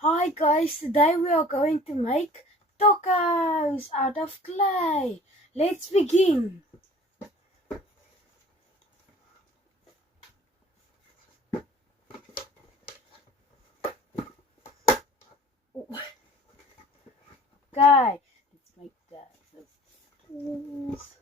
Hi guys, today we are going to make tacos out of clay. Let's begin. Okay, let's make the tools.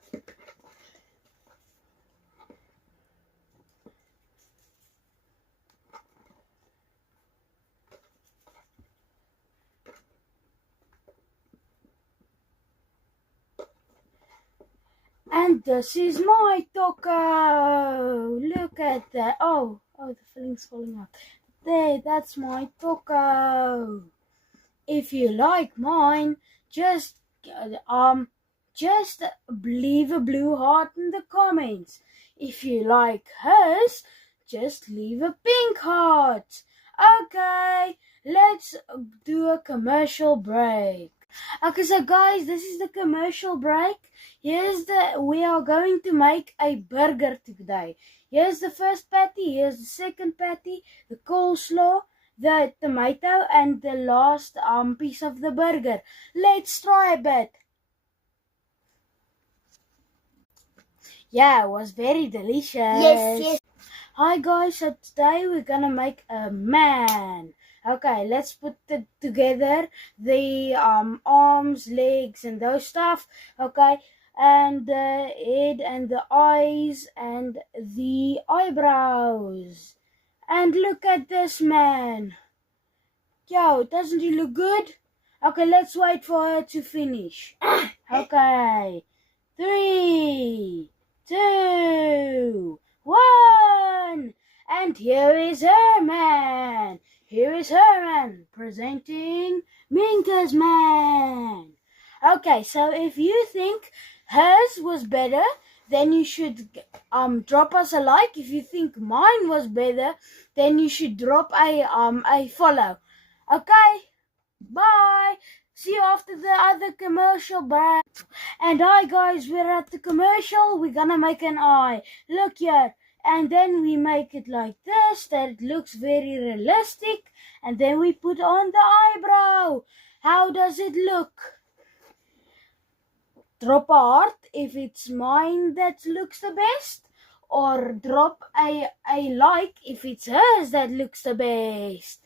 And this is my taco. Look at that. Oh, the filling's falling out. There, that's my taco. If you like mine, just just leave a blue heart in the comments. If you like hers, just leave a pink heart. Okay, let's do a commercial break. Okay, so guys, this is the commercial break. We are going to make a burger today. Here's the first patty, here's the second patty, the coleslaw, the tomato, and the last piece of the burger. Let's try a bit. Yeah, it was very delicious. Yes. Hi guys, so today we're gonna make a man. Okay, let's put together the arms, legs, and those stuff. Okay, and the head and the eyes and the eyebrows. And look at this man. Yo, doesn't he look good? Okay, let's wait for her to finish. Okay, 3, 2, 1. And here is her man. Here is her man presenting Minka's man. Okay, so if you think hers was better, then you should drop us a like. If you think mine was better, then you should drop a follow. Okay, bye. See you after the other commercial break. And hi guys, we're at the commercial. We're gonna make an eye. Look here. And then we make it like this, that it looks very realistic. And then we put on the eyebrow. How does it look? Drop a heart if it's mine that looks the best. Or drop a like if it's hers that looks the best.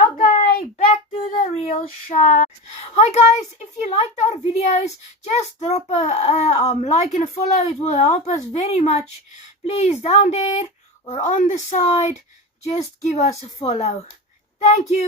Okay, back to the real show. Hi guys, if you liked our videos, just drop a like and a follow. It will help us very much. Please, down there or on the side, just give us a follow. Thank you.